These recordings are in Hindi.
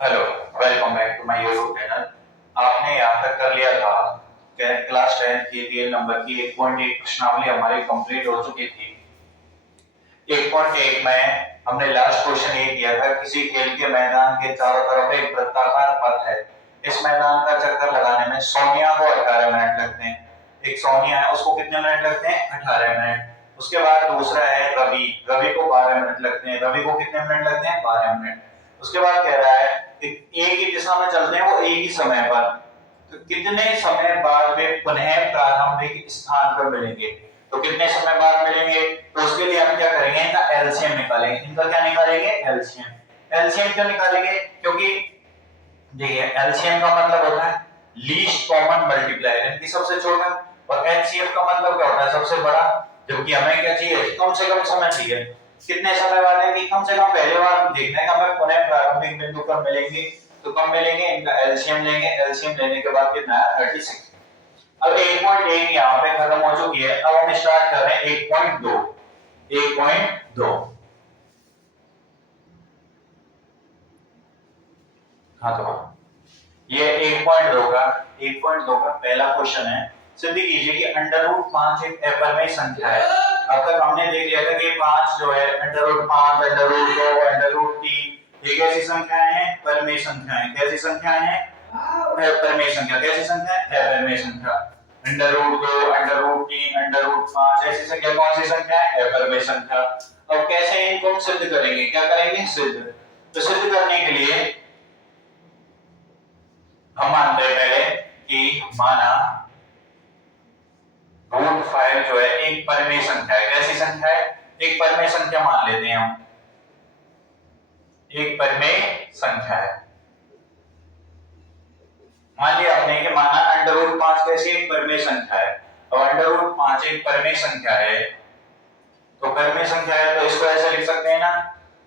Hello, welcome back to my YouTube channel. आपने यहाँ तक कर लिया था क्लास 10 की रियल नंबर की 1.1 प्रश्नावली हमारी कंप्लीट हो चुकी थी। 1.1 में हमने लास्ट क्वेश्चन ये किया था, किसी खेल के मैदान के चारों तरफ एक वृत्ताकार पथ है। इस मैदान का चक्कर लगाने में सोनिया को 18 मिनट लगते हैं। एक सोनिया है, उसको कितने मिनट लगते हैं? 18 मिनट। उसके बाद दूसरा है रवि, रवि को 12 मिनट लगते हैं। रवि को कितने मिनट लगते हैं? 12 मिनट। उसके बाद कह रहा है कि एक ही दिशा में चलते हैं वो एक ही समय पर, तो कितने समय बाद वे पुनः प्रारंभिक स्थान पर मिलेंगे। तो कितने समय बाद मिलेंगे, तो उसके लिए हम क्या करेंगे, इनका एलसीएम निकालेंगे। इनका क्या निकालेंगे? एलसीएम। एलसीएम क्यों निकालेंगे? क्योंकि देखिए एलसीएम का मतलब होता है लीस्ट कॉमन मल्टीप्लायर, इनकी सबसे छोटा, और एचसीएफ का मतलब क्या होता है? सबसे बड़ा। जबकि हमें क्या चाहिए? कम से कम समय चाहिए। कितने समय बाद है कि कम से कम पहले बार देखना है कि हमें पुनः प्रारंभिक बिंदु पर मिलेंगे। तो कब मिलेंगे? इनका एलसीएम लेंगे। एलसीएम लेने के बाद कितना है? 36। अब 1.1 यहाँ पे खत्म हो चुकी है। अब हम स्टार्ट कर रहे हैं 1.2। 1.2, हाँ तो ये 1.2 का पहला क्वेश्चन है। सिद्ध कीजिए कि अंडर रूट 5 एक अपरिमेय संख्या है। अब तक हमने देख लिया था कि 5 जो है under root 5, under root 2, under root 3, ये कैसी संख्याएं हैं? परिमेय संख्याएं। कैसी संख्याएं हैं? परिमेय संख्या। कैसी संख्या है? अपरिमेय संख्या। Under root 2, under root 3, under root 5 ऐसी संख्या कौन सी संख्या है? अपरिमेय संख्या। अब कैसे इनको सिद्ध करेंगे? क्या करेंगे? सिद्ध। तो सिद्ध करने के लिए हम मानते हैं पहले कि माना रूट 5 जो है एक परिमेय संख्या है। कैसी संख्या है? एक परिमेय संख्या मान लेते हैं हम। एक परिमेय संख्या है। मान लिया आपने कि माना अंडर रूट 5 कैसी एक परिमेय संख्या है। अब अंडर रूट 5 एक परिमेय संख्या है, तो परिमेय संख्या है तो इसको ऐसे लिख सकते हैं ना,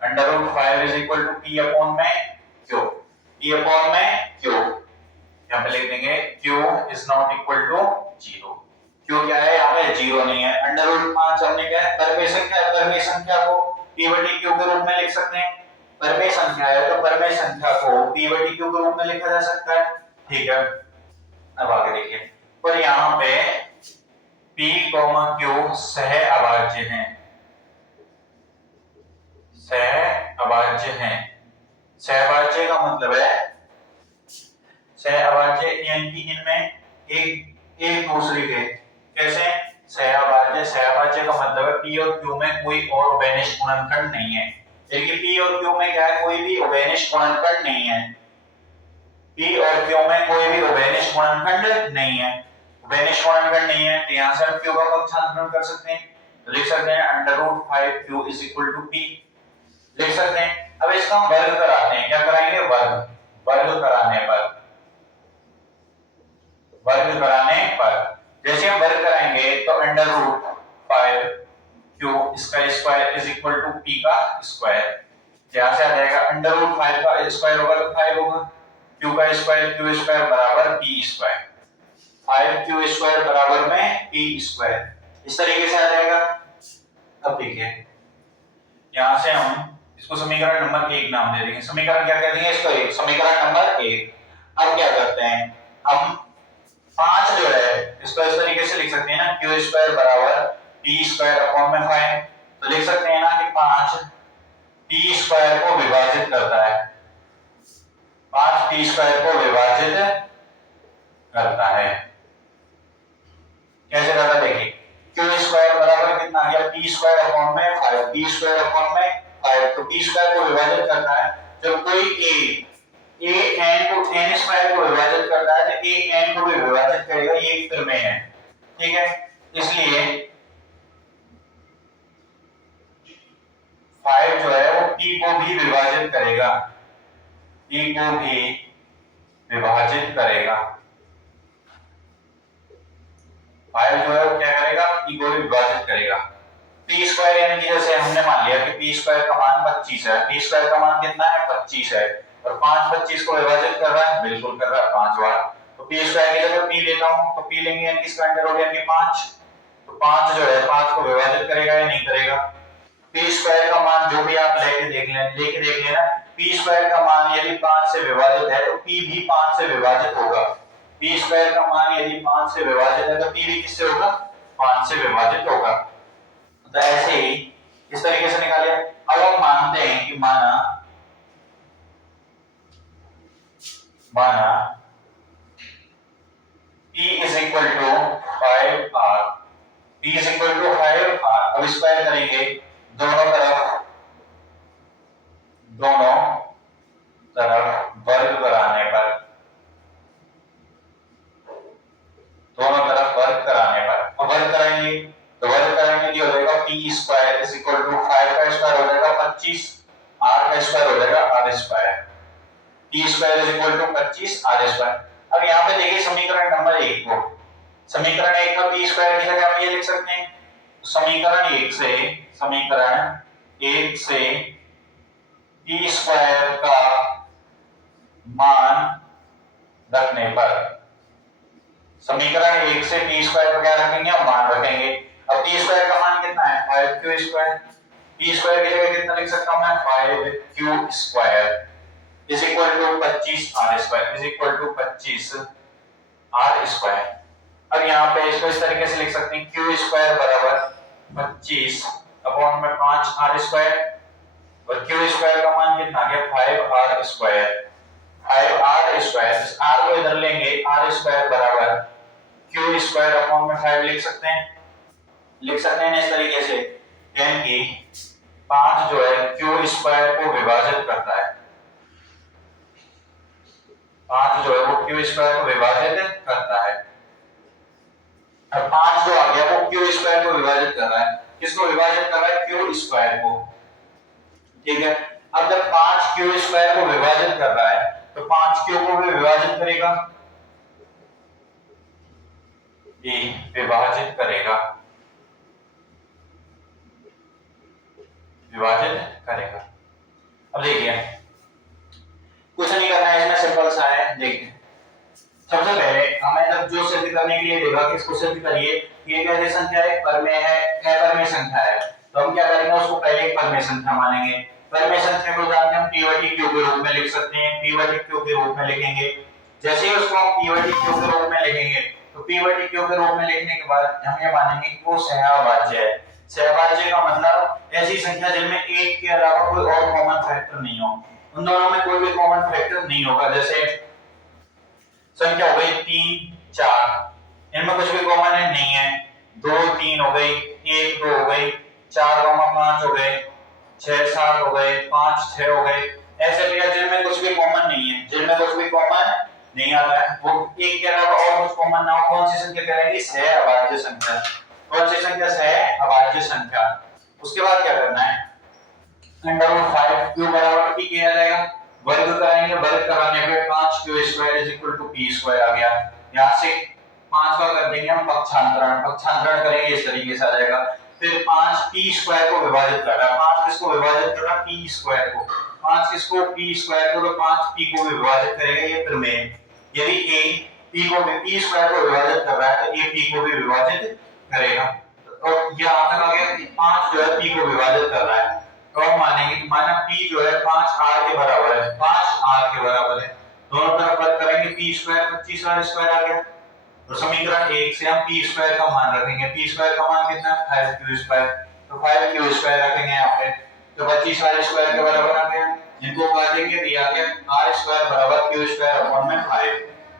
under root 5 is equal to P upon में क्यू। पी अपॉन में क्यू, यहाँ पे लिख देंगे q is not equal to 0। q क्या है? यहाँ पे 0 नहीं है। अंडर रूट 5 हमने क्या है? परिमेय संख्या है। परिमेय संख्या को p बटी q के रूप में लिख सकते हैं। परिमेय संख्या है तो परिमेय संख्या को p बटी q के रूप में लिखा जा सकता है। ठीक है, अब आगे देखिए। पर यहाँ पे p, q सह अभाज्य हैं। सह अभाज्य हैं। सहभाज्य का मतलब है सहअभाज्य यानी कि इनमें एक एक दूसरे के कैसे सहअभाज्य। सहअभाज्य का मतलब है p और q में कोई और उभयनिष्ठ गुणनखंड नहीं है। देखिए p और q में क्या है? कोई भी उभयनिष्ठ गुणनखंड नहीं है। p और q में कोई भी उभयनिष्ठ गुणनखंड नहीं है। उभयनिष्ठ गुणनखंड नहीं है तो यहां से हम q का पक्षांतरण कर सकते हैं। तो लिख सकते हैं under root 5q is equal to p। लिख सकते हैं। अब इसका हम वर्ग कराते हैं। क्या कराएंगे? वर्ग। वर्ग कराने पर जैसे हम वर्ग कराएंगे तो अंडर रूट 5 क्यू इसका square is equal to P का स्क्वायर। यहां से आ जाएगा अंडर रूट 5 का स्क्वायर होगा तो 5 होगा। क्यू का स्क्वायर क्यू स्क्वायर बराबर पी स्क्वायर। 5 क्यू स्क्वायर बराबर में पी स्क्वायर। इस तरीके से आ जाएगा। अब देखिए यहां से हम इसको समीकरण नंबर 1 नाम दे देंगे। समीकरण क्या कहते हैं इसको? एक समीकरण नंबर 1। अब क्या करते हैं हम? 5 जो है इसको इस तरीके से लिख सकते हैं ना, क्यू स्क्वायर बराबर पी स्क्वायर अपॉन में 5। तो लिख सकते हैं ना कि 5 पी स्क्वायर को विभाजित करता है। 5 पी स्क्वायर को विभाजित करता है। कैसे करता? देखिए क्यू स्क्वायर बराबर कितना आ गया? पी स्क्वायर अपॉन में 5। पी स्क्वायर अपॉन में 5, तो पी स्क्वायर को विभाजित करता है। जब कोई ए एन को एन स्क्वायर को विभाजित करता है तो ए एन को भी विभाजित करेगा। ये एक प्रमेय है। ठीक है, इसलिए 5 जो है वो p को भी विभाजित करेगा। p को भी विभाजित करेगा। 5 जो है वो क्या करेगा? p को भी विभाजित करेगा। p स्क्वायर यानी कि जैसे हमने मान लिया कि p स्क्वायर का मान 25 है। p स्क्वायर का मान कितना है? 25 है। और 5 25 को विभाजित कर रहा है? बिल्कुल कर रहा है 5 बार। तो p स्क्वायर की जगह p लेता हूं तो p लेंगे यानी इसका अंडर रूट यानी 5। तो 5 जो है 5 को विभाजित करेगा या नहीं करेगा? p स्क्वायर का मान जो भी आप लेके देख लेना p स्क्वायर का मान यदि 5 से विभाजित है तो p भी 5 से विभाजित होगा। p स्क्वायर का मान यदि 5 से विभाजित है तो p भी किससे होगा? 5 से विभाजित होगा। तो ऐसे ही इस तरीके से निकाले। अब हम मानते हैं कि माना p is equal to 5r, p is equal to 5r। अब स्क्वायर करेंगे दोनों तरफ वर्ग कराने पर, अब वर्ग करेंगे तो क्या हो जाएगा? p square is equal to 5 का स्क्वायर हो जाएगा 25, r का स्क्वायर हो जाएगा r square. p square is equal to 25 r square. अब यहाँ पे देखिए समीकरण नंबर 1 को, समीकरण 1 में p स्क्वायर की जगह हम ये लिख सकते हैं, समीकरण 1 से p स्क्वायर का मान रखने पर, समीकरण 1 से p स्क्वायर का क्या रखेंगे? हम मान रखेंगे। अब p स्क्वायर का मान कितना है? 5q square. p स्क्वायर की जगह कितना लिख सकता हूं मैं? 5q square is equal to 25 r square is equal to 25 r square. अब यहाँ पे इसको इस तरीके से लिख सकते हैं, q स्क्वायर बराबर 25 अपॉन में 5 r स्क्वायर, और q स्क्वायर का मान कितना आ गया? 5r square. 5r स्क्वायर, इस r को इधर लेंगे, r स्क्वायर बराबर q स्क्वायर अपॉन में 5 लिख सकते हैं इस तरीके से, यानी कि 5 जो है q स्क्वायर को विभाजित करता है, 5 जो है वो q स्क्वायर को विभाजित करता है। अब 5 जो आ गया वो q स्क्वायर को विभाजित कर रहा है, किसको विभाजित कर रहा है? q स्क्वायर को, ठीक है। अब जब 5 q स्क्वायर को विभाजित कर रहा है तो 5 q को भी विभाजित करेगा, ये विभाजित करेगा, अब देखिए कुछ नहीं करना है, इसमें सिंपल सा है। देखिए सबसे पहले हमें जब जो सिद्ध करने के लिए देगा कि इसको सिद्ध करिए, ये कैसे संख्या है? परमेय है, परमेय संख्या है, तो हम क्या करेंगे? उसको पहले एक परमेय संख्या मानेंगे। परमेय संख्या को जानते हैं हम p बटे q के रूप में लिख सकते हैं, p बटे q के रूप में लिखेंगे। जैसे ही उसको हम p बटे q के रूप में लिखेंगे तो p बटे q के रूप में लिखने के बाद हम ये मानेंगे कि वो सहअभाज्य है। सहअभाज्य का मतलब ऐसी संख्या जिनमें एक के अलावा कोई और कॉमन फैक्टर नहीं हो, उन दोनों में कोई भी कॉमन फैक्टर नहीं होगा। जैसे संख्या हो गई 3 4, इनमें कुछ भी कॉमन है नहीं है, 2 3 हो गई, 1 2 हो गई, 4 5 हो गए, 6 7 हो गए, 5 6 हो गए, ऐसे भी जिनमें कुछ भी कॉमन नहीं है, जिनमें कुछ भी कॉमन नहीं आता है, वो एक के अलावा और कुछ कॉमन ना हो, कौन सी संख्या कहलाएगी? सहअभाज्य संख्या। कौन सी संख्या? सहअभाज्य संख्या। उसके बाद क्या करना है? √5 q बराबर p किया जाएगा, वर्ग कराएंगे, वर्ग कराने पे 5q square is equal to p square आ गया। यहां से 5 का कर देंगे हम पक्षांतरण करेंगे, इस तरीके से आ जाएगा। फिर 5 p स्क्वायर को विभाजित कर रहा है, 5 किसको विभाजित कर रहा है? p स्क्वायर को, 5 किसको? p स्क्वायर को, तो 5 p को विभाजित करेगा, ये प्रमेय। यदि a p को भी p स्क्वायर को विभाजित कर रहा है तो a p को भी विभाजित करेगा। तो यहां तक आ गया कि 5 जो है p को विभाजित कर रहा है, तो हम मानेंगे कि माना p जो है 5r के बराबर है, 5r के बराबर है, दोनों तरफ रद्द करेंगे, p स्क्वायर 25r स्क्वायर आ गया। तो समीकरण 1 से हम p स्क्वायर का मान रखेंगे, p स्क्वायर का मान कितना है? 5q स्क्वायर, तो 5q स्क्वायर रखेंगे यहाँ पे, तो 25r स्क्वायर के बराबर आ गया। इनको काटेंगे तो ये आ गया r स्क्वायर बराबर q स्क्वायर अपॉन में 5,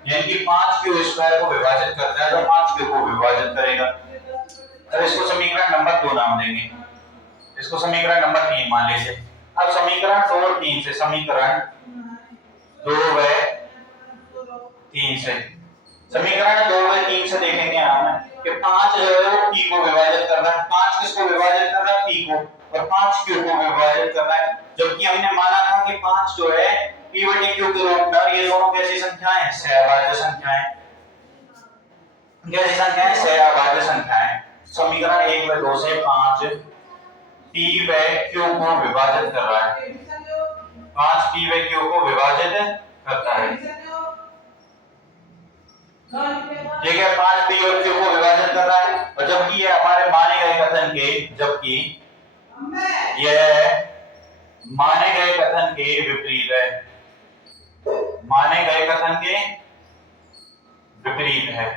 यानी कि 5q स्क्वायर को विभाजित करता है तो 5q को विभाजित करेगा। अब इसको समीकरण नंबर 2 नाम देंगे, इसको समीकरण नंबर 3 मान लीजिए। अब समीकरण 2 और 3 से, समीकरण 2 व 3 से, समीकरण 2 व 3 से देखेंगे हम कि 5 जो है वो p को विभाजित कर रहा है, 5 किसको विभाजित कर रहा है? p को, और 5 q को विभाजित कर रहा है। जबकि हमने माना था कि 5 जो है p बटे q के रूप में, और ये दोनों कैसी संख्याएं? सहअभाज्य संख्याएं। कैसी संख्याएं? सहअभाज्य संख्याएं। समीकरण 1 व 2 से 5 p व q को विभाजित कर रहा है, 5 p व q को विभाजित करता है, ठीक है। 5 p और q को विभाजित कर रहा है, और जबकि ये हमारे माने गए कथन के, जबकि यह माने गए कथन के विपरीत है, माने गए कथन के विपरीत है।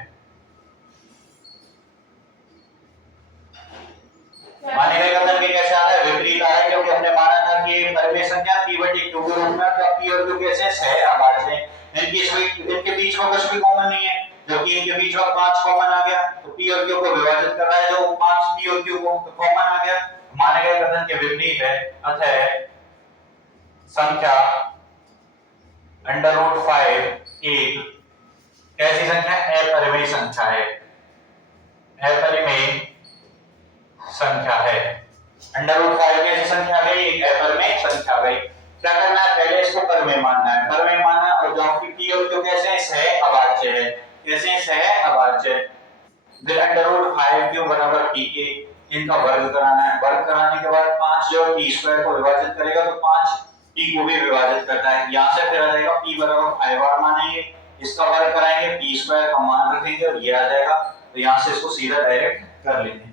माने गए कथन के कैसे आ रहा है, विपरीत आ रहा है, क्योंकि हमने माना था कि परिमेय संख्या p बटे q के रूप में, तो p और q कैसे सहअभाज्य हैं, इनके बीच में कुछ भी कॉमन नहीं है, जबकि इनके बीच में 5 कॉमन आ गया, तो p और q को विभाजित कर रहा है जो 5 p और q को, तो कॉमन आ गया, माने गए कथन के विपरीत है। अतः संख्या √5 एक कैसी संख्या, अपरिमेय संख्या है, अपरिमेय संख्या है। √5 कैसी संख्या गई, एक अपरिमेय संख्या गई। क्या करना है, पहले इसको परिमेय मानना है, परिमेय माना, और जो कि p और q कैसे सहअभाज्य है, कैसे सहअभाज्य, फिर √5 बराबर p के, इनका वर्ग कराना है, वर्ग कराने के बाद 5 जो t² को विभाजित करेगा तो 5 p को भी विभाजित करता है, यहां से फिर आ जाएगा p बराबर 5 मानेंगे, इसका वर्ग कराएंगे, p² का मान रखेंगे और ये आ जाएगा, तो यहां से इसको सीधा डायरेक्ट कर लेंगे।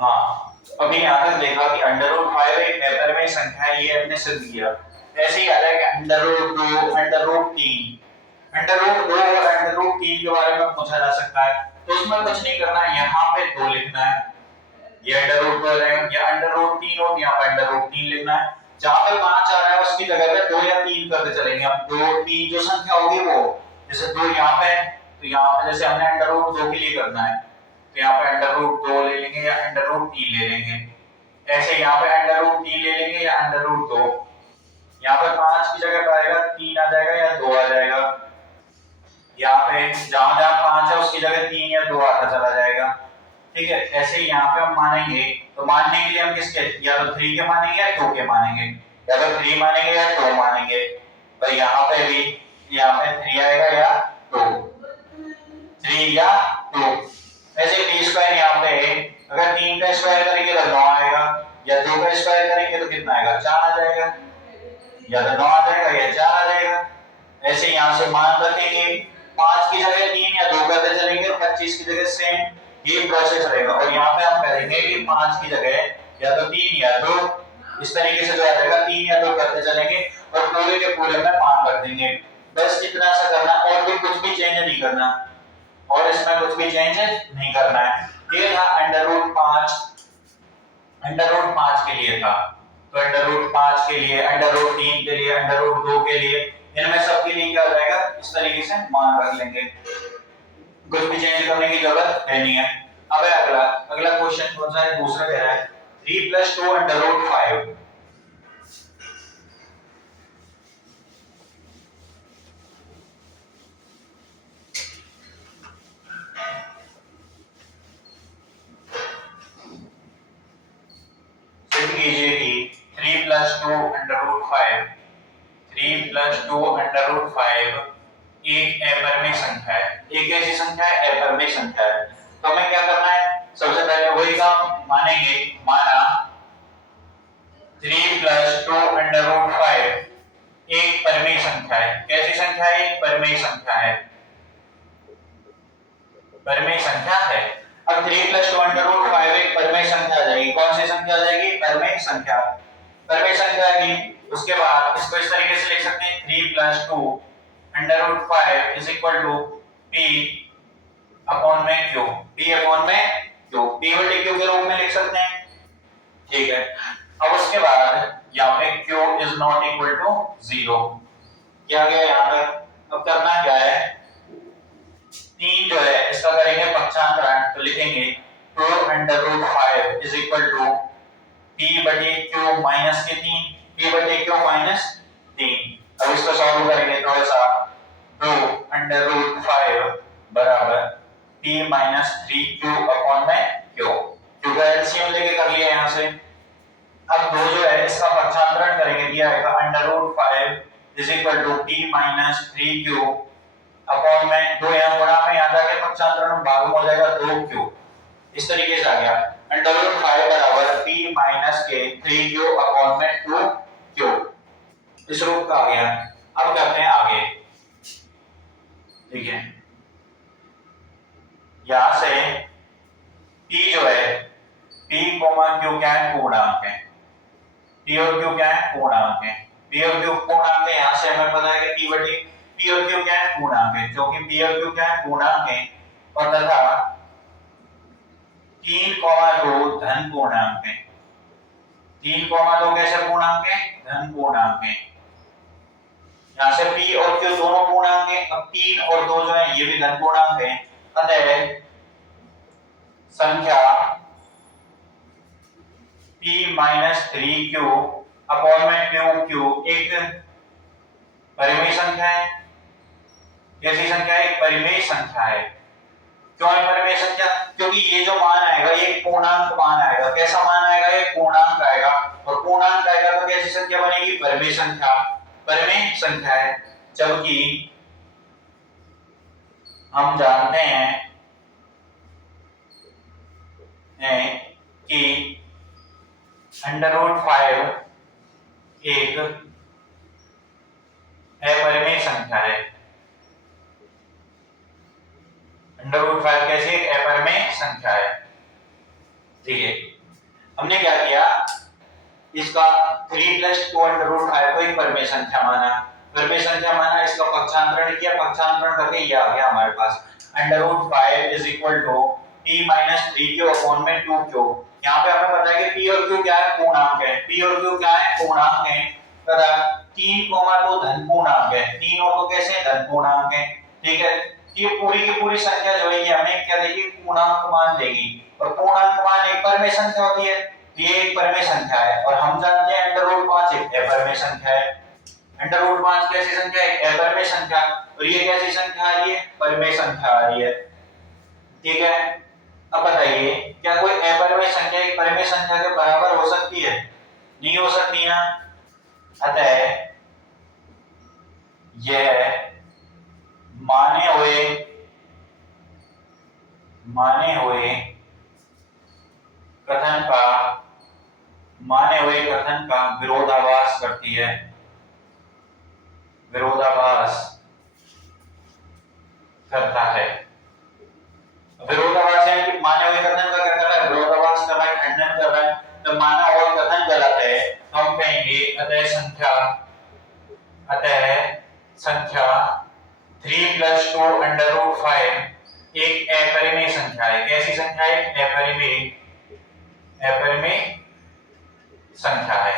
हाँ, अभी यहाँ तक देखा कि √5 एक अपरिमेय संख्या है, ये हमने सिद्ध किया। ऐसे ही आ जाएगा √2, √3, √2 और √3 के बारे में पूछा जा सकता है, तो उसमें कुछ नहीं करना है, यहाँ पे 2 लिखना है, ये √2 हो जाएगा, या √3 हो, यहाँ पे √3 लिखना है, जहाँ पे 5 आ रहा है उसकी जगह पे 2 या 3 करते चलेंगे हम, 2 3 जो संख्या होगी वो, जैसे 2 यहाँ पे, तो यहाँ पे जैसे हमने √2 के लिए करना है, तो यहाँ पे √2 ले लेंगे या √3 ले लेंगे, ऐसे यहाँ पे √3 ले लेंगे या √2, यहाँ पे 5 की जगह पे आएगा 3 आ जाएगा या 2 आ जाएगा, यहाँ पे जहां जहां 5 है उसकी जगह 3 या 2 आता चला जाएगा, ठीक है। ऐसे ही यहाँ पे हम मानेंगे, तो मानने के लिए हम किसके, या तो 3 के मानेंगे या 2 के मानेंगे, या तो 3 मानेंगे या 2 मानेंगे, और यहाँ पे भी यहाँ पे 3 आएगा या 2, 3 या 2, ऐसे t² यहाँ पे अगर 3 का स्क्वायर करेंगे तो 9 आएगा, या 2 का स्क्वायर करेंगे तो कितना आएगा, 4 आ जाएगा, या तो 9 आ जाएगा या 4 आ जाएगा। ऐसे यहाँ से मान रखेंगे, 5 की जगह 3 या 2 करते चलेंगे और 25 की जगह सेम ये प्रोसेस रहेगा, और यहाँ पे हम करेंगे कि 5 की जगह या तो 3 या 2, इस तरीके से जो आ जाएगा 3 या 2 करते चलेंगे और पूरे के पूरे में 5 कर देंगे, बस इतना सा करना, और भी कुछ भी चेंज नहीं करना, और इसमें कुछ भी चेंज नहीं करना है। ये था √5 के लिए था, तो √5 के लिए, √3 के लिए, √2 के लिए, इनमें सब के लिए क्या हो जाएगा, इस तरीके से मान रख लेंगे, कुछ भी चेंज करने की जरूरत है नहीं है। अब अगला अगला क्वेश्चन कौन सा है, दूसरा कह रहा है 3 + 2 √5, कीजिए कि 3 + 2 √5, 3 + 2 √5 एक अपरिमेय संख्या है, एक ऐसी संख्या है अपरिमेय संख्या है, तो हमें क्या करना है, सबसे पहले वही काम मानेंगे, माना 3 + 2 √5 एक परिमेय संख्या है, कैसी संख्या है, एक परिमेय संख्या है, परिमेय संख्या है। अब 3 + 2 √5 एक परिमेय संख्या आ जाएगी, कौन सी संख्या आ जाएगी, परिमेय संख्या, परिमेय संख्या आएगी, उसके बाद इसको इस तरीके से लिख सकते हैं 3 + 2 √5 p/q, p/q, p बटे q के रूप में लिख सकते हैं, ठीक है। अब उसके बाद यहाँ पे q ≠ 0 क्या गया यहाँ पे, अब करना क्या है, 3 जो है इसका करेंगे पक्षांतरण, तो लिखेंगे 2 √5 p/q - 3, p/q - 3। अब इसको सॉल्व करेंगे थोड़ा सा, 2 √5 बराबर p - 3q/q, q का एलसीएम लेके कर लिया यहाँ से। अब 2 जो है इसका पक्षांतरण करेंगे, दिया आएगा √5 p - 3q अपॉन में 2 यहाँ गुणा में आ जाके पक्षांतरण में भाग में हो जाएगा 2q, इस तरीके से आ गया, √5 बराबर p - k 3q अपॉन में 2q, इस रूप का आ गया। अब करते हैं आगे, ठीक है, यहां से P जो है P कोमा Q क्या है, पूर्णांक है। P और Q क्या है, पूर्णांक है। P और Q पूर्णांक है, यहां से हमें पता है कि P और Q क्या है, पूर्णांक है, क्योंकि P और Q क्या है, पूर्णांक है। और तथा 3,2 धन पूर्णांक है। 3,2 कैसे पूर्णांक है, धन पूर्णांक है। यहाँ से P और Q दोनों पूर्णांक है। अब 3 और 2 जो है ये भी धन पूर्णांक है। अतः संख्या P-3Q अपॉन में QQ एक परिमेय संख्या है। कैसी संख्या है, एक परिमेय संख्या है। क्यों है परिमेय संख्या, क्योंकि ये जो मान आएगा ये पूर्णांक मान आएगा। कैसा मान आएगा, ये पूर्णांक आएगा। और पूर्णांक आएगा तो कैसी संख्या बनेगी, परिमेय संख्या। परिमेय संख्या है, जबकि हम जानते हैं कि √5 एक अपरिमेय संख्या है। √5 कैसी एक अपरिमेय संख्या है। ठीक है, हमने क्या किया, इसका 3 + 2 √5 को एक परिमेय संख्या माना। परिमेय संख्या माना, इसका पक्षांतरण किया, पक्षांतरण करके ये आ गया हमारे पास √5 = P-3Q अपॉन में 2Q। यहाँ पे हमें पता है कि P और Q क्या है, पूर्णांक है। P और Q क्या है, पूर्णांक है। तथा 3,2 धन पूर्णांक है। 3 और 2 कैसे हैं, धन पूर्णांक है। ठीक है, ये पूरी की पूरी संख्या जो है ये हमें क्या देगी, पूर्णांक मान देगी। और पूर्णांक मान एक परिमेय संख्या होती है, ये एक परिमेय संख्या है। और हम जानते हैं √5 एक अपरिमेय संख्या है। √5 कैसी संख्या है, एक अपरिमेय संख्या। और ये कैसी संख्या आ रही है, परिमेय संख्या आ रही है। ठीक है, अब बताइए क्या कोई अपरिमेय संख्या एक परिमेय संख्या के बराबर हो सकती है, नहीं हो सकती ना। अतः यह माने हुए कथन का विरोधाभास करती है। विरोधाभास करता है। विरोधाभास है कि माने हुए कथन का क्या कर रहा है, विरोधाभास कर रहा है, खंडन कर रहा है। तो माना हुआ कथन गलत है तो हम कहेंगे अतः संख्या 3 + 2 √5 एक अपरिमेय संख्या है। कैसी संख्या है, अपरिमेय संख्या है।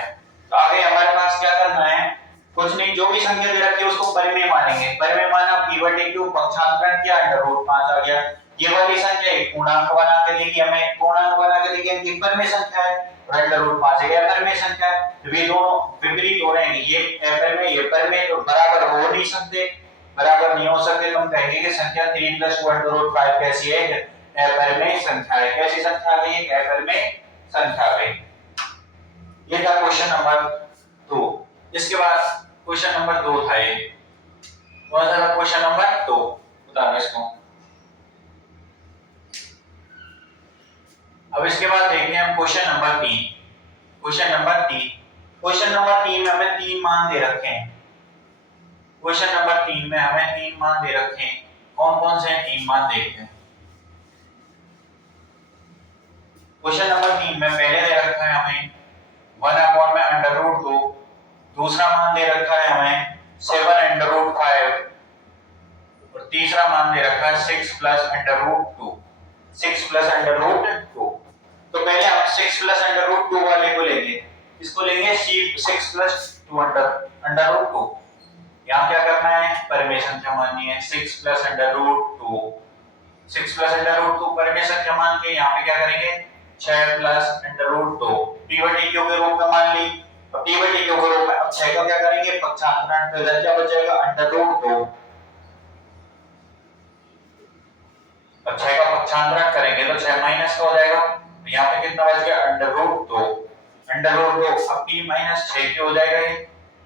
तो आगे हमारे पास क्या करना है, कुछ नहीं, जो भी संख्या दे रखी है उसको परिमेय मानेंगे। परिमेय माना, P/Q पक्षांतरण किया, √5 आ गया। ये वाली संख्या एक पूर्णांक बना के देगी, हमें पूर्णांक बना के देगी, ये परिमेय संख्या है। √5 एक अपरिमेय संख्या है। वे दोनों विपरीत हो रहे हैं, ये अपरिमेय ये परिमेय, तो बराबर हो नहीं सकते। बराबर नहीं हो सकते तो हम कहेंगे कि संख्या 3 + 2 √5 कैसी है, अपरिमेय संख्या है। कैसी संख्या आ गई, अपरिमेय संख्या आ गई। ये था क्वेश्चन नंबर 2। इसके बाद क्वेश्चन नंबर 2 था ये। कौन सा था क्वेश्चन नंबर 2, बताओ इसको। अब इसके बाद देखते हैं हम क्वेश्चन नंबर 3। क्वेश्चन नंबर 3 में हमें 3 मान दे रखे हैं। क्वेश्चन नंबर 3 में हमें 3 मान दे रखे हैं। कौन कौन से 3 मान देखते हैं। क्वेश्चन नंबर 3 में पहले दे रखा है हमें 1/√2। दूसरा मान दे रखा है हमें 7/5 और तीसरा मान दे रखा है 6 + √2। 6 + √2। तो पहले हम 6 + √2 वाले को लेंगे। इसको लेंगे 6 + 2 √2। यहाँ क्या करना है, परिमेय संख्या माननी है। 6 + √2 6 + √2 परिमेय संख्या मान के यहाँ पे क्या करेंगे, 6 + √2 P/Q के रूप में मान ली। अब P/Q के रूप में अब 6 का क्या करेंगे, पक्षांतरण, तो इधर क्या बचेगा, √2। अब 6 का पक्षांतरण करेंगे तो 6 माइनस का हो जाएगा। तो यहाँ पे कितना बच गया, √2। अब P - 6 हो जाएगा, ये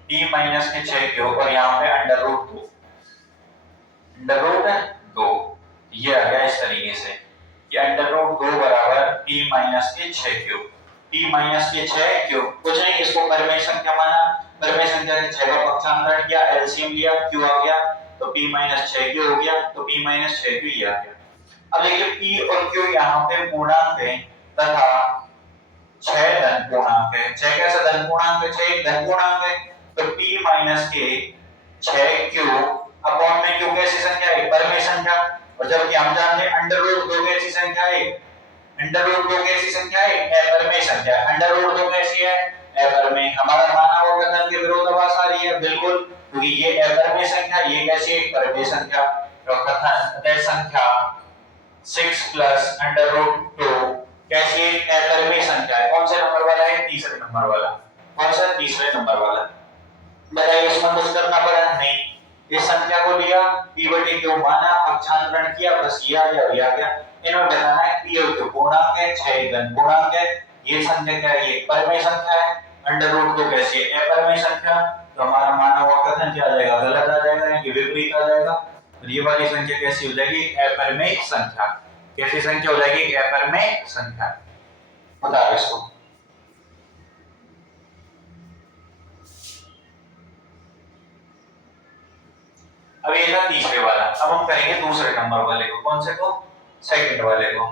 P - के 6 और यहाँ पे √2 ये आ गया इस तरीके से कि √2 = P - के 6। p माइनस के 6 क्यों, कुछ नहीं, इसको परिमेय संख्या माना, परिमेय संख्या के 6 का पक्षांतरण किया, एलसीएम लिया, q आ गया, तो p माइनस 6 क्यों हो गया, तो p माइनस 6 क्यों ये आ गया। अब देखिए p और q यहाँ पे पूर्णांक है तथा 6 धन पूर्णांक है, 6 कैसा धन पूर्णांक है, 6 एक धन पूर्णांक है, तो p माइनस के 6 क्यू अपॉन में क्यू कैसी संख्या है, परिमेय संख्या, और जबकि हम जानते हैं अंडर रूट 2 कैसी संख्या है, अंडर रूट 2 कैसी संख्या है, अपरिमेय संख्या, अंडर रूट 2 कैसी है, अपरिमेय। हमारा माना हुआ कथन के विरोधाभास आ रही है, बिल्कुल, क्योंकि ये अपरिमेय संख्या, ये कैसी है, परिमेय संख्या, तो कथन अतः संख्या 6 प्लस अंडर रूट 2 कैसी है, अपरिमेय संख्या है। कौन से नंबर वाला है, तीसरे नंबर वाला, कौन सा, तीसरे नंबर वाला। बताइए इसमें कुछ करना पड़ा, नहीं, इस संख्या को लिया, p बटे q माना, पक्षांतरण किया, बस ये आ गया, आ गया। इन्हें बताना है p और q पूर्णांक है, 6 घन पूर्णांक है, ये संख्या क्या है, ये परिमेय संख्या है, अंडर रूट 2 कैसी है, अपरिमेय संख्या, तो हमारा माना हुआ कथन क्या आ जाएगा, गलत आ जाएगा, यानी विपरीत आ जाएगा, और ये वाली संख्या कैसी हो जाएगी, अपरिमेय संख्या। कैसी संख्या हो जाएगी, अपरिमेय संख्या। बताओ इसको। अब ये था तीसरे वाला, अब हम करेंगे दूसरे नंबर वाले को, कौन से को, सेकंड वाले को।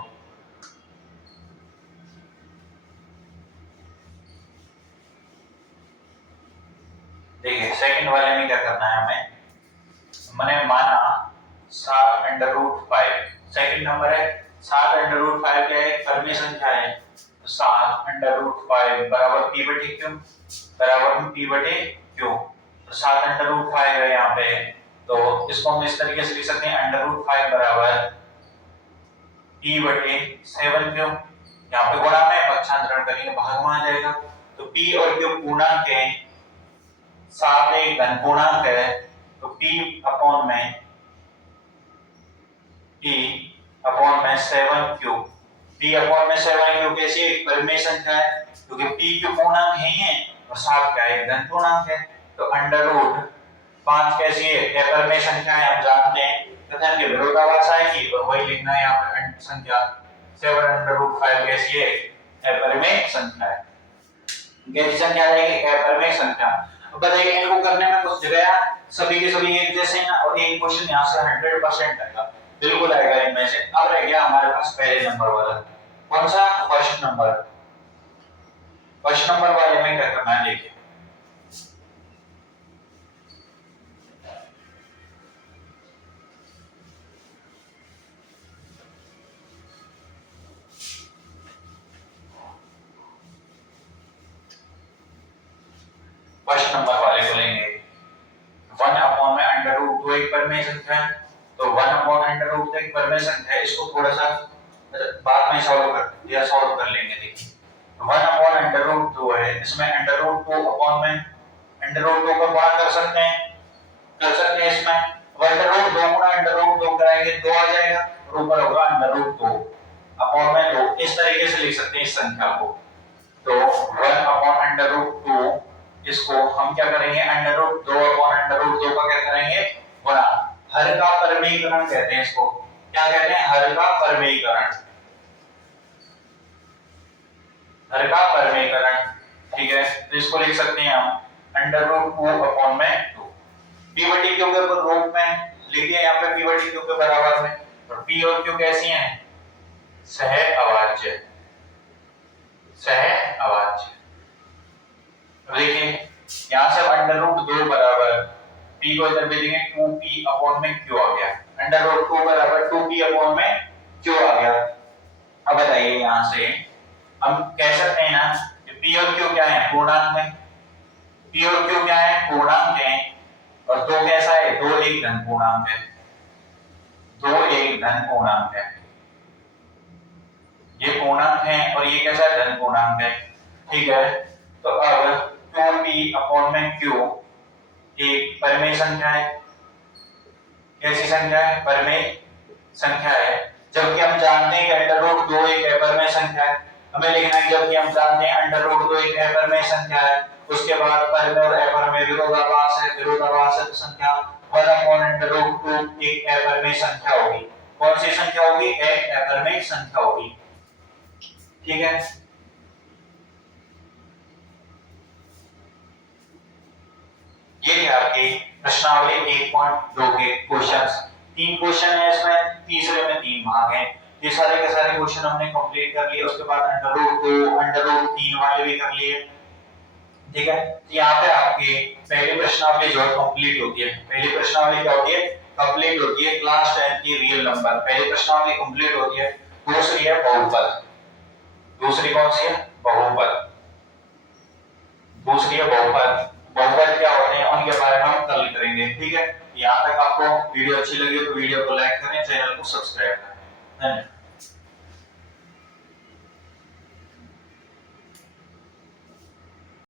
देखिए सेकंड वाले में क्या करना है हमें, मैंने माना 7 अंडर रूट 5, सेकंड नंबर है, 7 अंडर रूट 5 क्या है, परिमेय संख्या है, तो 7 अंडर रूट 5 बराबर p बटे q, बराबर p बटे q, तो 7 अंडर रूट 5 है यहाँ पे, तो इसको हम इस तरीके से लिख सकते हैं, अंडर रूट 5 बराबर p बटे 7 क्यों, यहाँ पे गुणा में पक्षांतरण करेंगे, भाग में आ जाएगा, तो p और q पूर्णांक है, 7 एक घन पूर्णांक है, तो p अपॉन में 7 क्यू, p अपॉन में 7 क्यू कैसी एक परिमेय संख्या है, क्योंकि p क्यू पूर्णांक है ही है, और 7 क्या है, घन पूर्णांक है, तो अंडर रूट 5 कैसी है, अपरिमेय संख्या है, हम जानते हैं कथन के विरोधाभास आएगी, और वही लिखना है यहाँ पे, संख्या 7 अंडर रूट 5 कैसी है, अपरिमेय संख्या है। कैसी संख्या रहेगी, अपरिमेय संख्या। अब बताइए इनको करने में कुछ जगह सभी के सभी एक जैसे हैं, और एक क्वेश्चन यहाँ से 100% आएगा, बिल्कुल आएगा इनमें से। अब रह गया हमारे पास पहले नंबर वाला, कौन सा, फर्स्ट नंबर। फर्स्ट नंबर वाले में क्या करना है, देखिए फर्स्ट नंबर वाले को लेंगे, 1 अपॉन में अंडर रूट 2 एक परिमेय संख्या है, तो 1 अपॉन अंडर रूट 2 एक परिमेय संख्या है, इसको थोड़ा सा बाद में सॉल्व कर लेंगे। देखिए 1 अपॉन अंडर रूट 2 है, इसमें अंडर रूट 2 अपॉन में अंडर रूट 2 का गुणा कर सकते हैं इसमें, अंडर रूट 2 गुणा अंडर रूट 2 कराएंगे 2 आ जाएगा, और ऊपर होगा अंडर रूट 2 अपॉन में 2, इस तरीके से लिख सकते हैं इस संख्या को। तो 1 अपॉन अंडर रूट 2, इसको हम क्या करेंगे, under root 2 upon under root 2 का क्या करेंगे, गुणा, हर का परिमेयीकरण कहते हैं इसको, क्या कहते हैं, हर का परिमेयीकरण, हर का परिमेयीकरण, ठीक है, तो इसको लिख सकते हैं हम अंडर रूट 2 अपॉन में 2, p बटे q के रूप में लिखिए यहाँ पे, p बटे q के बराबर में, और p और q कैसी हैं, सह अभाज्य, सह अभाज्य। देखिए यहाँ से अंडर रूट 2 बराबर p को इधर भेजेंगे 2p अपॉन में q आ गया, अंडर रूट 2 बराबर 2p अपॉन में q आ गया। अब बताइए यहाँ से हम कह सकते हैं ना कि p और q क्या है, पूर्णांक है, p और q क्या है, पूर्णांक है, और 2 कैसा है, 2 एक धन पूर्णांक है, 2 एक धन पूर्णांक है, ये पूर्णांक है और ये कैसा है, धन पूर्णांक है, ठीक है। तो अब 2p अपॉन में q एक परिमेय संख्या है, कैसी संख्या है, परिमेय संख्या है, जबकि हम जानते हैं कि अंडर रूट 2 एक अपरिमेय संख्या है, हमें लिखना है जबकि हम जानते हैं अंडर रूट 2 एक अपरिमेय संख्या है, उसके बाद परिमेय और अपरिमेय विरोधाभास है, विरोधाभास है तो संख्या 1 अपॉन अंडर रूट 2 एक अपरिमेय संख्या होगी, कौन सी संख्या होगी, एक अपरिमेय संख्या होगी, ठीक है। ये थे आपके प्रश्नावली 1.2 के क्वेश्चंस। 3 क्वेश्चन है इसमें, तीसरे में 3 भाग हैं। ये सारे के सारे क्वेश्चन हमने कंप्लीट कर लिए। उसके बाद अंडर रूट 2, अंडर रूट 3 वाले भी कर लिए। ठीक है, तो यहाँ पे आपकी पहली प्रश्नावली जो है कंप्लीट होती है। पहली प्रश्नावली क्या होती है? कंप्लीट होती है क्लास 10 की रियल नंबर। पहली प्रश्नावली कंप्लीट होती है। दूसरी है बहुपद। दूसरी कौन सी है? बहुपद। दूसरी है बहुपद। बहुपद क्या होते हैं उनके बारे में हम कल करेंगे। ठीक है, यहाँ तक आपको वीडियो अच्छी लगी तो वीडियो को लाइक करें, चैनल को सब्सक्राइब करें। धन्यवाद।